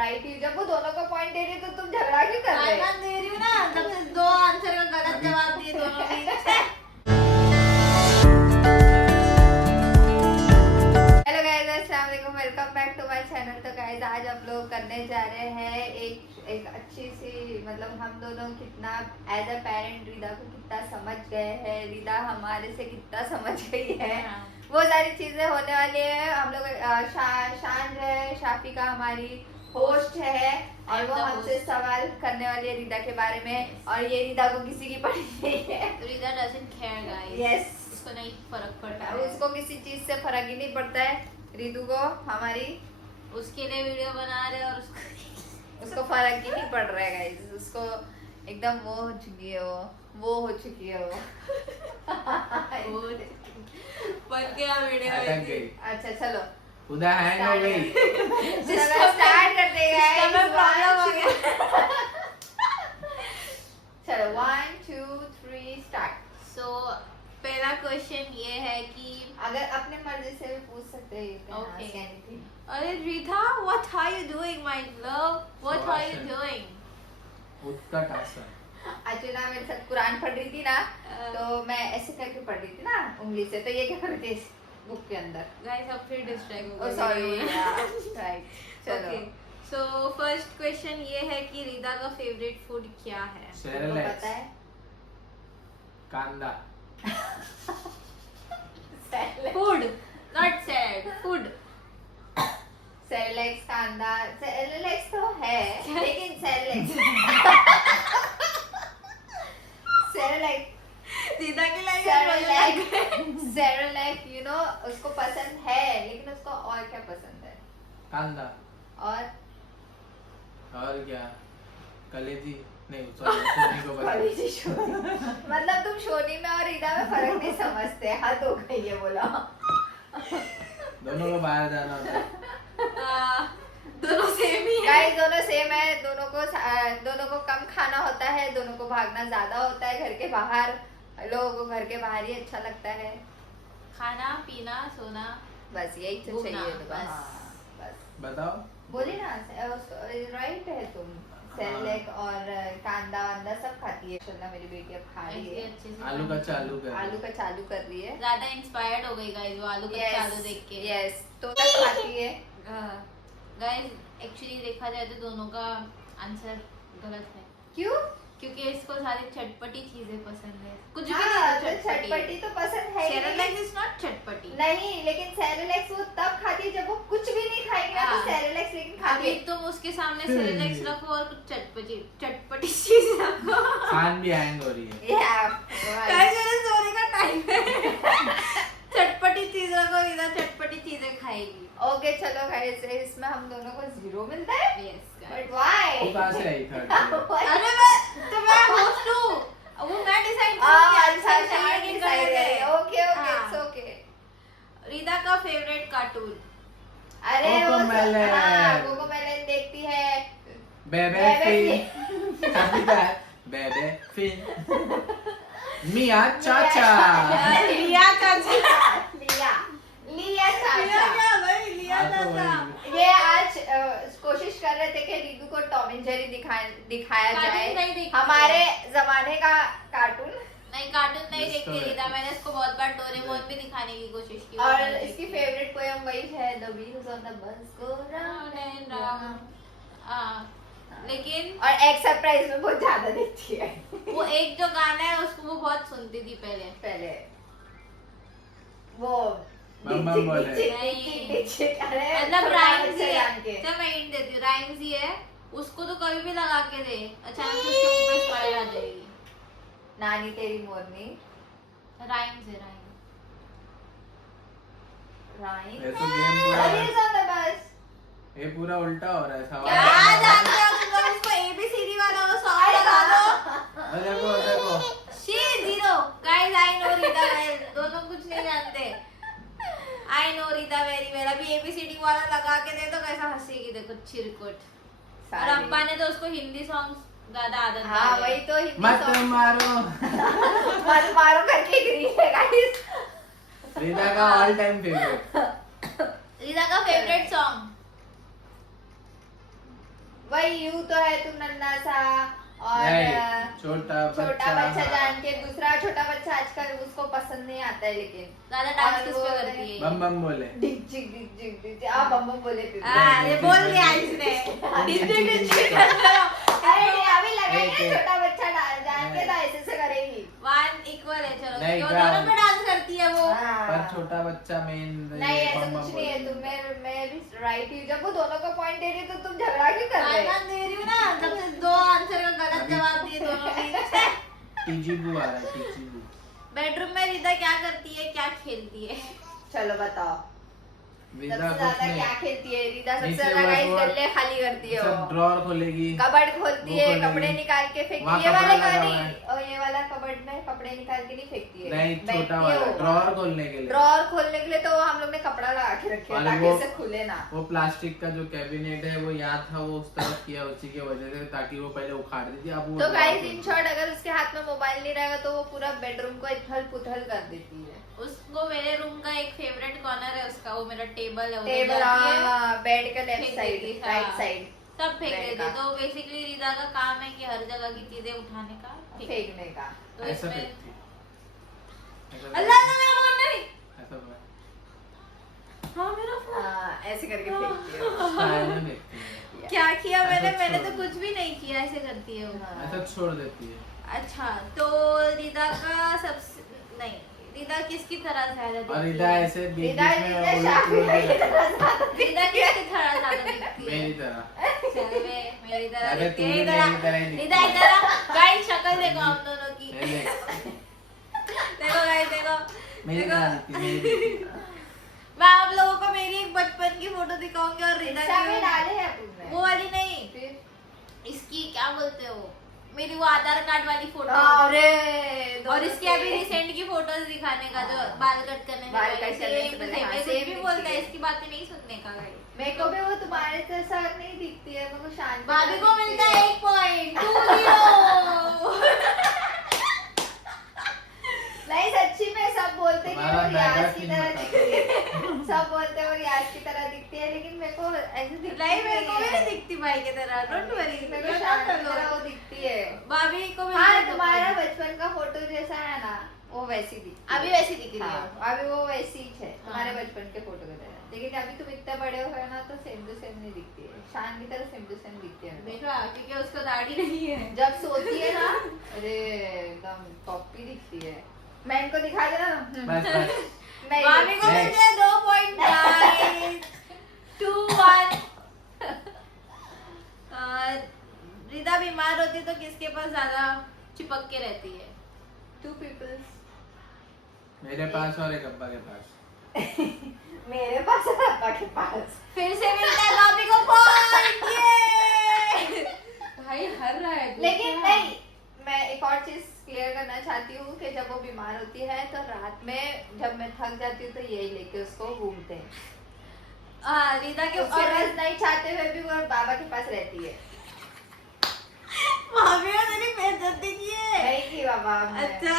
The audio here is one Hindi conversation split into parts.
राइट ही। जब वो दोनों को पॉइंट दे रही है तो तुम झगड़ा क्यों कर रहे हो? दे रही हूँ ना, जब से 2 आंसर का गलत जवाब दिए दोनों ने। हेलो गाइस, अस्सलाम वालेकुम, welcome back to my channel. तो गाइस आज हम लोग करने जा रहे हैं एक अच्छी सी, मतलब हम दोनों कितना एज अ पेरेंट रिदा को कितना समझ गए हैं, रिदा हमारे से कितना समझ गई है, वो सारी चीजें होने वाली है। हम लोग शान जो है शाफिका हमारी होस्ट है और वो हमसे सवाल करने वाली है रिदा के बारे में, और ये रिदा को किसी की पड़ी नहीं है। रिदा डजंट केयर गाइस। यस, उसको नहीं फर्क पड़ता है, उसको किसी चीज से फर्क ही नहीं पड़ता है। रिदु को हमारी उसके लिए वीडियो बना रहे और उसको फर्क ही नहीं पड़ रहा है गाइस। उसको एकदम वो हो चुकी है, वो हो चुकी है वो। बन गया वीडियो। अटक गई। अच्छा चलो खुदा हैंग हो गई। स्टार्ट करते हैं सिस्टम में प्रॉब्लम हो गया। चलो 1 2 3 स्टार्ट। सो पहला क्वेश्चन ये है कि अगर अपने मर्जी से भी पूछ सकते हैं। Okay. अरे Ridha, what are you doing my love, what are you doing? उसका टास्क एक्चुअली ना मेरे साथ कुरान पढ़ रही थी ना, तो मैं ऐसे करके पढ़ रही थी ना उंगली से, तो ये क्या कर रही थी बुक के अंदर। गाइस अब फिर डिस्ट्रैक्ट हो ओह गए। Sorry right. चलो ओके, सो फर्स्ट क्वेश्चन ये है कि रिदा का फेवरेट फूड क्या है? तुमको पता है? कांदा। Food, not sad, food. Cerelac, कांदा, सेरेलैक्स तो है लेकिन सेरेलैक्स रिदा की सेरेलैक्स यू नो उसको पसंद है, लेकिन उसको और क्या पसंद है? कांदा और क्या? कलेजी नहीं, सॉरी, सोनी को पता है। मतलब तुम शोनी में और रीदा में फर्क नहीं समझते। हद हो गई है बोला। दोनों को बाहर जाना होता है। दोनों सेम ही है। गाइस दोनों सेम है। दोनों को कम खाना होता है, दोनों को भागना ज्यादा होता है घर के बाहर। लोगों को घर के बाहर ही अच्छा लगता है, खाना पीना सोना, बस यही तो घूमना, चाहिए तो बस। हाँ, बस बताओ। बोली ना राइट है तुम। सेरेलैक और कांदा वांदा सब खाती है। चलना मेरी बेटी अब खा रही है। अच्छे से आलू का चालू कर। आलू का चालू कर रही है। ज्यादा इंस्पायर्ड हो गई गाइस वो आलू का चालू देख के। यस, तो तक खाती है। गाइस एक्चुअली देखा जाए तो दोनों का आंसर गलत है। क्यों? क्योंकि इसको सारी चटपटी चीजें पसंद है। कुछ भी हाँ, नहीं तो चटपटी तो पसंद है ही सेरेलैक इज नॉट चटपटी। नहीं, लेकिन सेरेलैक्स वो तब खाती है जब वो कुछ भी नहीं खाएगी ना, तो हाँ। सेरेलैक्स लेकिन खाती अभी है। तुम उसके सामने सेरेलैक्स रखो और कुछ चटपटी चीज रखो। खान भी हैंग हो रही है। Yeah, मेरे सोने का टाइम है। चटपटी चीज रखो, रिदा चटपटी चीजें खाएगी। ओके चलो गाइस, इसमें हम दोनों को 0 मिलता है। Yes but why? वो कहाँ से आई थर्ड पे? अरे मैं होस्ट हूँ, वो मैं डिसाइड अच्छा ओके इट्स ओके। रिदा का फेवरेट कार्टून? अरे वो कोकोमेलन। हाँ, कोकोमेलन देखती है। बेबे फिन। कविता है बेबे फिन। मिया चाचा। लिया चाचा। लिया चाचा। क्या भाई, लिया हाँ, तो चाचा। वही। ये आज कोशिश कर रहे थे कि रिदु को टॉम एंड जेरी दिखाया कार्टून जाए, नहीं देखती हमारे जमाने का कार्टून। नहीं कार्टून नहीं Yes, देखती correct. रिदा, मैंने इसको बहुत बार डोरेमोन भी दिखाने की कोशिश की। और नहीं इसकी देखती। फेवरेट पोयम वही है, the wheels on the bus go round and round. लेकिन और एक सरप्राइज में बहुत ज्यादा देखती है। वो एक जो गाना है उसको वो बहुत सुनती थी पहले। वो बम बम बोले। मतलब राइम्स ही है। चल मैं हिंट देती हूँ, राइम्स ही है। उसको तो कभी भी लगा के दे, अचानक से उसके मुंह पे स्माइल आ जाएगी। नानी तेरी मोरनी। राइम्स है, राइम। राइम। ये तो गेम पूरा व्हील्स ऑन द बस। ये पूरा उल्टा हो रहा है क्या सवाल। जानते हो तुम लोग? उसको ABCD वाला वो सॉन्ग लगा दो। देखो she 0 guys, I know Rida well. दोनों कुछ नहीं जानते। I know Rida very well. अभी ABCD वाला लगा के दे तो कैसा हंसेगी, देखो चिरकुट। और अब्बा ने तो उसको हिंदी सॉन्ग ज्यादा आदत हाँ डाली है। वही तो हिंदी मत song- मारो। मत मारो करके गिरी है गाइस। रिदा का ऑल टाइम फेवरेट। रिदा का फेवरेट सॉन्ग? वही यूं तो है तुम नन्हा सा और नहीं, छोटा बच्चा जान के दूसरा छोटा बच्चा आजकल उसको पसंद नहीं आता है, लेकिन ज्यादा डांस और किस वो पे करती है? बम बम बोले। डिग जिग डिग जिग डिग जिग। आप बम बम बोले थे। अरे बोल दिया इसने। अरे अभी लगाएंगे एक- छोटा बच्चा जान के तो ऐसे से करेगी। वन इक्वल है, चलो नहीं, क्यों दोनों पे डांस करती है वो? पर छोटा बच्चा मेन नहीं ऐसा कुछ नहीं है, तुम मैं भी राइट ही, जब वो दोनों का पॉइंट दे रही तो तुम झगड़ा क्यों कर रहे हो? आनंद दे रही हूँ ना, तब से दो आंसर का गलत अभी- जवाब दिए दोनों भी। टीजीबू आ रहा है, टीजीबू। बेडरूम में रिदा क्या करती है, क्या खेलती है? चलो बताओ विदा सबसे कुछ ज्यादा नहीं, क्या खेलती है रिदा? सबसे नीचे ज्यादा बस गाइस वो- गल्ले खाली करती है सब वो, ड्रॉर खोलेगी, कबर्ड खोलती वो है, खोलेगी। कपड़े निकाल के फेंकती वहाँ है, ये वाले कपड़ा का लगा नहीं, हुआ है। और ये वाला कबर्ड में कपड़े निकाल के नहीं फेंकती है, नहीं बैठती छोटा है वाला वो। ड्रॉर खोलने के लिए। ड्रॉर खोलने के लिए तो हम लोग ने कपड़ा लगा के रखे और ताकि वो- इसे खुले ना। वो प्लास्टिक का जो कैबिनेट है वो यहाँ था, वो उस तरफ किया उसी की वजह से, ताकि वो पहले उखाड़ दी थी, अब वो तो drawer गाइस खोल इन दी। शॉर्ट अगर उसके हाथ में मोबाइल नहीं रहेगा तो वो पूरा बेडरूम को इथल पुथल कर देती है। उसको मेरे रूम का एक फेवरेट कॉर्नर है उसका, वो मेरा टेबल है, उधर टेबल जाती है, बेड का लेफ्ट फेंक साइड देती, राइट हाँ। साइड सब फेंक बेड देती। का। तो बेसिकली रिदा का काम है कि हर जगह की चीजें उठाने का, फेंकने का। तो ऐसा इसमें फेंकती है। ऐसा अल्लाह ना मेरा फोन नहीं। ऐसा फेंक- हाँ मेरा फोन। ऐसे करके फेंकती है। साइड में फेंकती है। क्या किया मैंने? ऐसा मैंने छोड़ तो कुछ भी नहीं किया, ऐसे करती है वो। हाँ। ऐसा छोड़ देती है। अच्छा तो रिदा का सबसे नहीं, रिदा किसकी तरह ज्यादा और दिखती इधर है? ऐसे बीच रिदा बीच में रिदा उलट शादी उलट में के रखती है। रिदा किसकी तरह ज्यादा दिखती है? मेरी तरह। चल वे, मेरी तरह अरे दिखती तू है, भी इधर आ। मेरी तरह ही दिखती रिदा है। इधर आ। गाइस शक्ल देखो हम दोनों की। ये देख, देखो गाइस देखो। मेरी देखो। तरह दिखती है, मेरी दिखती है। मैं आप लोगों को मेरी एक बचपन की फोटो दिखाऊंगी और रिदा इंस्टा में की डाले हैं तुमने? वो वाली नहीं, फिर इसकी क्या बोलते हो, मेरी वो आधार कार्ड वाली फोटो। अरे और इसकी अभी रिसेंट की फोटोज दिखाने का, जो बाल कट करने से बाल पहले, कट करने से same पहले, to same। हाँ, ये same कुछ भी दिखती बोलता है, है। इसकी बातें नहीं सुनने का गाइस। मेरे को भी वो तुम्हारे जैसा नहीं दिखती है, मेरे को शांति भाभी को दिखती मिलता है 1 पॉइंट 2-0। नहीं सच्ची में सब बोलते हैं कि तुम्हारा वो रियाज बैकग्राउंड की नहीं तरह बता। दिखती है। सब बोलते हैं वो रियाज की तरह दिखती है, लेकिन मेरे को ऐसे दिखती नहीं मेरे को भी है। नहीं दिखती भाई की तरह, डोंट वरी। मेरे को शांति की तरह वो दिखती है। भाभी को मिलता हाँ है 2 तुम्हारा point। बचपन का फोटो जैसा है ना, वो वैसी दिखती है। अभी वैसी दिख रही है। हाँ, अभी वो वैसी ही है तुम्हारे हाँ। बचपन के फोटो की तरह, लेकिन अभी तुम इतने बड़े हो गए ना तो सेम टू सेम नहीं दिखती है। शान की तरह सेम टू सेम दिखती है मेरे को। देखा, क्योंकि उसको दाढ़ी नहीं है। जब सोती है ना, अरे एकदम कॉपी दिखती है। मैं इनको दिखा देना ना। बस बस। नहीं, भाभी को Next. मिलते हैं 2 पॉइंट गाइस। 2-1। रिदा बीमार होती है तो किसके पास ज्यादा चिपक के रहती है? Two peoples. मेरे पास और एक अब्बा के पास। मेरे पास और पापा के पास। फिर से मिलता है भाभी को पॉइंट। ये भाई हर रहा है तू। लेकिन नहीं, मैं एक और चीज क्लियर करना चाहती हूँ कि जब वो बीमार होती है तो रात में जब मैं थक जाती हूँ तो यही लेके उसको घूमते हैं। हाँ रिदा के उसके और पास नहीं चाहते हुए भी वो बाबा के पास रहती है। भाभी ने तेरी बेइज्जती की है। नहीं की बाबा हमने। अच्छा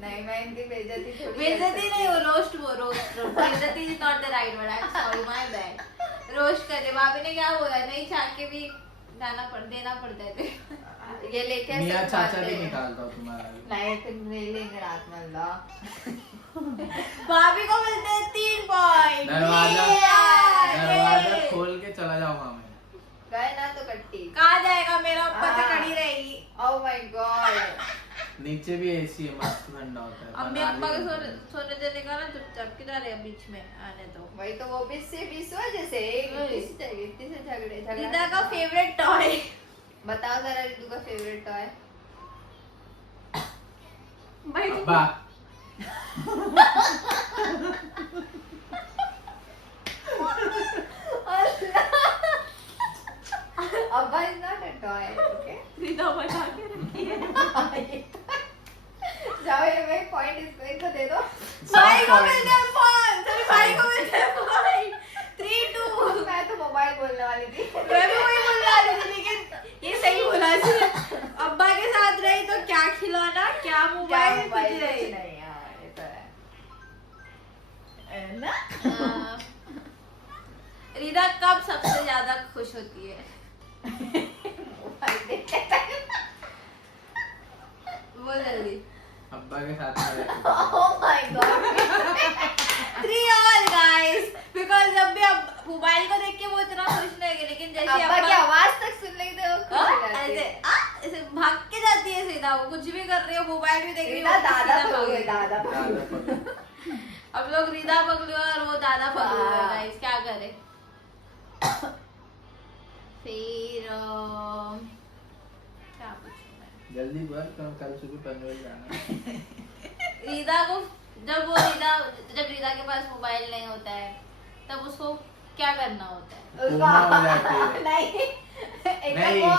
नहीं, मैं इनकी बेइज्जती थोड़ी कर बेइज्जती सकती नहीं, हूँ। वो रोस्ट बेइज्जती is not the right word, I am sorry my bad. Roast कर दे। भाभी ने क्या बोला, नहीं चाह के भी देना पड़ता है। ये लेके ऐसे मियाँ चाचा घुमाते भी हैं। निकालता हूँ तुम्हारा भी। नहीं फिर नहीं लेंगे रात में अल्लाह। भाभी को मिलते हैं 3 पॉइंट। दरवाजा खोल के चला जाऊंगा मैं। गए ना तो कट्टी। कहाँ जाएगा, मेरा ऊपर से हाँ। खड़ी रहेगी। Oh my God. नीचे भी एसी है, मस्त ठंडा होता है। अम्मी बना अब्बा ली को मैंने। सोने देने का ना चुपचाप, किधर है बीच में आने दो। वही तो वो भी सिर्फ इस वजह से वही। इतनी से झगड़े रिदा का फेवरेट टॉय। बताओ जरा रिदू का फेवरेट टॉय। भाई अब्बा। अब्बा is not a toy, okay. Rida बना के रखी है। जाओ ये भाई पॉइंट इसको दे दो। भाई को मिलते हैं पॉइंट। सॉरी भाई को मिलते हैं पॉइंट। 3-2। मैं तो मोबाइल बोलने वाली थी। मैं भी वही बोल रही थी, लेकिन ये सही बोला इसने। अब्बा के साथ रही तो क्या खिलौना, क्या क्या मोबाइल, मोबाइल कुछ कुछ नहीं। नहीं, हाँ ये तो है ना। रीदा कब सबसे ज्यादा खुश होती है? मोबाइल देखते टाइम। बोल जल्दी। अब्बा के साथ में रहते Oh my God. 3 all guys because जब भी अब मोबाइल को देख के वो इतना खुश नहीं है, लेकिन जैसे अब्बा की आवाज तक सुन लेगी तो वो खुश हो जाती ऐसे है। ऐसे भाग के जाती है सीधा, वो कुछ भी कर रही हो, मोबाइल भी देख रही रीदा हो, दादा सीधा हो भाग गए, गई। दादा हैं। दादा पकड़। अब लोग रीदा पगलू और वो दादा पगलू है हाँ। गाइस, क्या करे। फिर क्या पूछूं मैं? जल्दी बोल, कल सुबह पनवेल जाना है। रीदा को जब रीदा के पास मोबाइल नहीं होता है तब उसको क्या करना होता है? घूमना हो जाती है। नहीं, एकदम नहीं, वो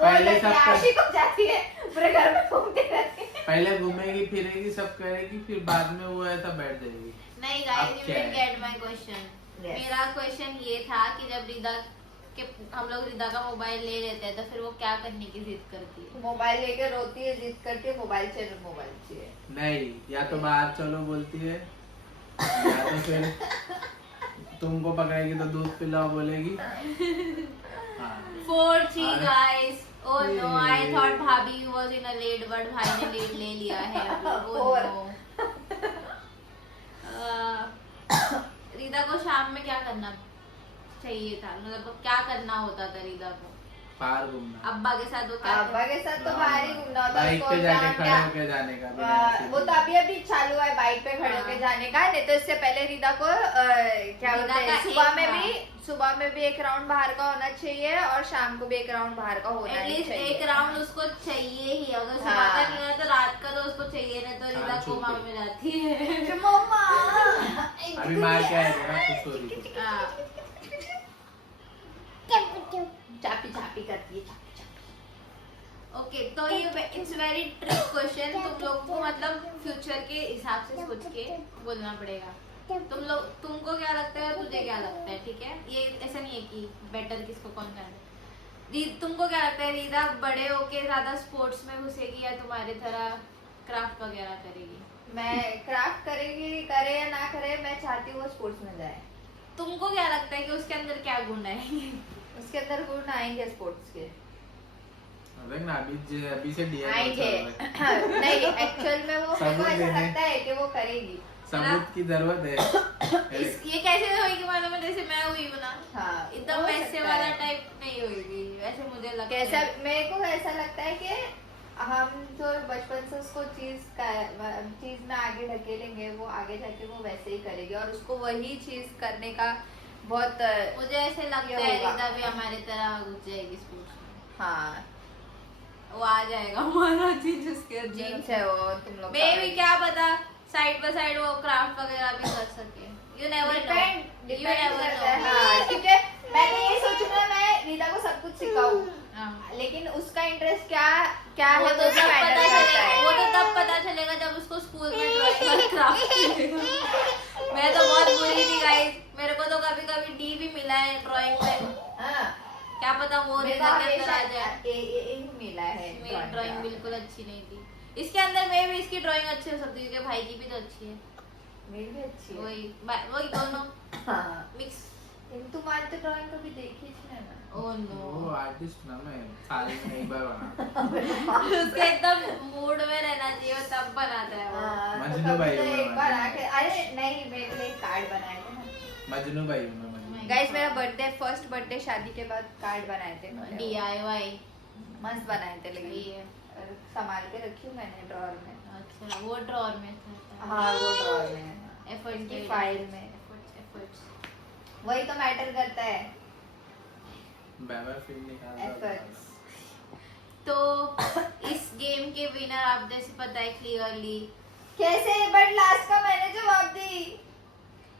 पहले लड़की सब कर- आशिक हो जाती है, पूरे घर में घूमती रहती है। पहले घूमेगी फिरेगी सब करेगी, फिर बाद में वो ऐसा बैठ जाएगी। नहीं अब गाइस, यू क्या डिडंट है? Gate my question. Yes. मेरा क्वेश्चन ये था कि जब रीदा के हम लोग रीदा का मोबाइल ले लेते हैं तो फिर वो क्या करने की जिद करती है? मोबाइल लेके रोती है, जिद करती है, मोबाइल चाहिए। नहीं, या तो बाहर चलो बोलती है, या तो फिर तुमको पकड़ेगी तो दूध पिलाओ बोलेगी। हाँ। 4-3 अरे। गाइस। ओह नो, आई ये- थॉट भाभी was in a lead but भाई ने लीड ले लिया है। ओह Four. नो। रीदा को शाम में क्या करना चाहिए था, मतलब क्या करना होता था रीदा को? बाहर घूमना, अब्बा के साथ वो क्या अब्बा के साथ तो बाहर ही घूमना होता है बाइक उसको, पे जाके क्या- खड़े क्या- होके जाने का बिना किसी वो तो अभी चालू है बाइक पे खड़े होके हाँ। जाने का। नहीं तो इससे पहले रीदा को क्या रीदा बोलते हैं, का सुबह में भी एक राउंड बाहर का होना चाहिए और शाम को भी एक राउंड बाहर का होना ही एटलीस्ट चाहिए। एक राउंड उसको चाहिए ही, अगर सुबह हाँ। का नहीं है तो रात का तो उसको चाहिए, नहीं तो रीदा हाँ, कोमा छूट में जाती है। मम्मा अभी मार के आए थे ना, खुश हो रही थी। हाँ। चापी चापी करती है, चापी चापी। ओके, तो ये इट्स वेरी ट्रिक क्वेश्चन। तुम लोग को मतलब फ्यूचर के हिसाब से सोच के बोलना पड़ेगा। तुमको क्या लगता है, तुझे क्या लगता है, ठीक है? ये ऐसा नहीं है कि बेटर किसको कौन करना है। तुमको क्या लगता है, रीदा बड़े होके ज्यादा स्पोर्ट्स में घुसेगी या तुम्हारी तरह क्राफ्ट वगैरह करेगी? मैं क्राफ्ट करेगी, करे या ना करे, मैं चाहती हूँ वो स्पोर्ट्स में जाए। तुमको क्या लगता है कि उसके अंदर क्या गुण है? उसके अंदर गुण आएंगे स्पोर्ट्स के, देख ना, अभी से डीएम आएंगे। नहीं, एक्चुअल में वो मेरे को सबूत ऐसा देने। लगता है कि वो करेगी। सबूत की जरूरत है। ये कैसे होगी मालूम है, जैसे मैं हुई हूँ ना, हाँ, एकदम हो वैसे सकता वाला है। टाइप नहीं होगी, वैसे मुझे लगता कैसा, है। मेरे को ऐसा लगता है कि हम जो बचपन से उसको चीज में आगे ढकेलेंगे, वो आगे जाके वो वैसे ही करेगी और उसको वही चीज करने का बहुत मुझे ऐसे लगता ये है होगा। रीदा भी हमारी तरह घुस जाएगी स्पोर्ट्स में। हाँ वो आ जाएगा हमारा चीज उसके अंदर। जीन्स है वो, तुम लोग मे भी क्या पता साइड बाय साइड वो क्राफ्ट वगैरह भी कर सके। You never know, depend you never करता है। नो। हाँ, क्योंकि मैं ये सोचूंगा मैं रीदा को सब कुछ सिखाऊं, लेकिन उसका इंटरेस्ट क्या क्या वो है तो वो तब मैटर पता करता चलेगा, है। वो तो तब पता चलेगा जब उसको स्कूल में ड्राइंग और क्राफ्ट मिलेगा। मैं तो बहुत बुरी थी गाइस, मेरे को तो कभी कभी डी भी मिला है ड्राइंग में। हाँ, क्या पता वो मेरे को रीदा के अंदर हमेशा आ जाए। ए मिला है मेरी drawing ड्राइंग का। बिल्कुल अच्छी नहीं थी। इसके अंदर मैं भी इसकी ड्राइंग अच्छी हो सकती है क्योंकि भाई की भी तो अच्छी है। मेरी भी अच्छी है। वही दोनों हाँ, मिक्स। लेकिन तुम्हारी तो ड्राइंग कभी देखी थी ना। ओह वो नो, आर्टिस्ट ना, मैं साल में एक बार बना। उसके एकदम मूड में रहना चाहिए वो तब बनाता है वो। हाँ, तो मजनू कभी भाई तो हूँ एक मैं, बार मजनू। आके, अरे नहीं, मेरे लिए कार्ड बनाए थे ना। मजनू भाई हूँ मैं, मजनू। गाइस, मेरा फर्स्ट बर्थडे शादी के बाद कार्ड बनाए थे मैंने। DIY मस्त बनाए थे, सही लेकिन है। और संभाल के रखी हूँ मैंने ड्रॉअर में। अच्छा, वो ड्रॉअर में था। हाँ, वो ड्रॉअर में, एफर्ट्स उनकी फाइल में। एफर्ट्स। वही तो मैटर करता है, बैवर फिल्म निकाल एफर्ट्स। तो इस गेम के विनर आप जैसे पता है क्लियरली। कैसे, बट लास्ट का मैंने जवाब दी।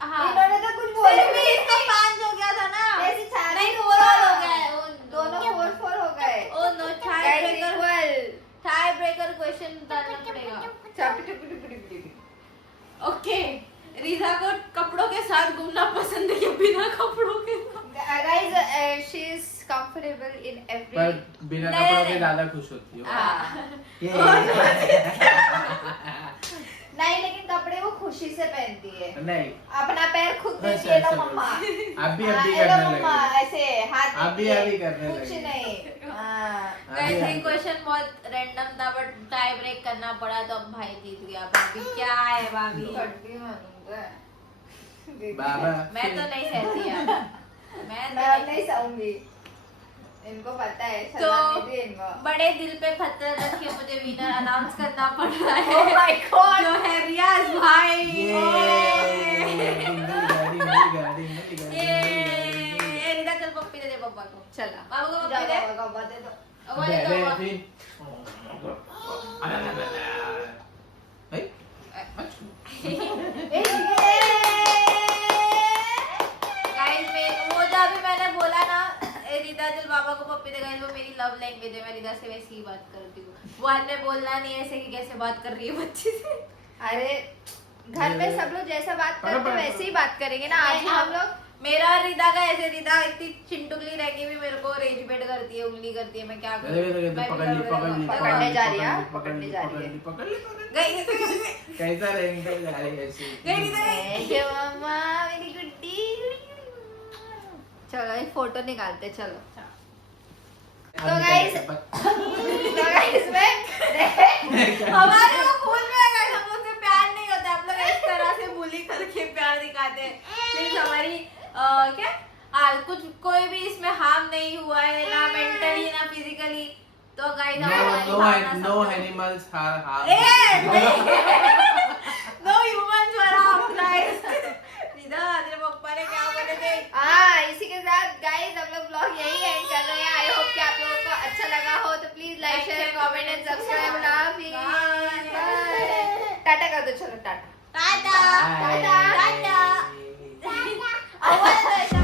हाँ, इन्होंने तो कुछ बोला फिर भी नहीं। इसका 5 हो गया था ना। ऐसे चार नहीं, ही 4 हुआ। हो गया है। दोनों 4-4 हो गए। Oh no, Guys, tie breaker question डालना पड़ेगा। equal। ओके, रीदा को कपड़ों के साथ घूमना पसंद है या बिना कपड़ों के साथ? Guys, she is comfortable in every। पर बिना नहीं, कपड़ों नहीं। के ज्यादा खुश होती हो। हाँ। ये नहीं, लेकिन कपड़े वो खुशी से पहनती है। नहीं अपना पैर खुद अच्छा, देती है ना अच्छा, मम्मा। अभी हाँ, अभी ये लो करने मम्मा, लगे ऐसे हाथ अभी देती है, अभी करने कुछ लगे। नहीं। हाँ। अभी ये अभी। क्वेश्चन बहुत रैंडम था बट टाई ब्रेक करना पड़ा तो अब भाई जीत गया। भाभी क्या है भाभी? गड्डी मानूंगा। बाबा मैं तो नहीं सहती यार। मैं मैं अब नहीं सहूंगी, इनको पता है। तो शर्म नहीं थी इनको। बड़े दिल पे पत्थर रख के मुझे विनर अनाउंस करना पड़ रहा Oh है my God! जो है रियाज भाई। ये निकल गाड़ी निकल गाड़ी निकल गाड़ी ये रिदा चल पप्पी दे दे पापा को। चला पापा को जाओ, पप्पी दे। जाओ, जाओ, दे दो। वो ले दो वो। गाइस मैं वो जो अभी मैंने बोला ना रिदा जल बाबा को पप्पी दे, गाइस वो मेरी लव लैंग्वेज है। मैं रिदा से वैसे ही बात करती हूँ। वो हाथ में बोलना नहीं है ऐसे कि कैसे बात कर रही है बच्ची से। अरे घर में सब लोग जैसा बात करते हैं वैसे ही बात करेंगे ना। आज हम लोग मेरा और रिदा का ऐसे, रिदा इतनी चिंटुकली रह के भी मेरे को रेज बेट करती है, उंगली करती है। मैं क्या करूं? मैं भी करूं। पकड़ने जा रही है, पकड़ने जा रही है। पकड़ ली गई कैसा रहेंगे जा रही है ऐसे गई रिदा गई। थैंक यू मम्मा, मेरी गुड्डी। चलो एक फोटो निकालते, चलो। तो गाइस में हमारे वो फूल में है गाइस, हम लोग से प्यार नहीं होता। आप लोग इस तरह से बुली करके प्यार दिखाते हैं। प्लीज हमारी क्या कुछ कोई भी इसमें हार्म नहीं हुआ है, ना मेंटली ना फिजिकली। तो guys no animals are no humans were harm guys. Rida तेरे पापा ने क्या बोले थे? इसी के साथ गाइस हम लोग ब्लॉग यही एंड कर रहे हैं। आई होप कि आप लोगों को अच्छा लगा हो तो please like share comment and subscribe ना। टाटा कर दो, चलो टाटा टाटा टाटा टाटा। टाटा।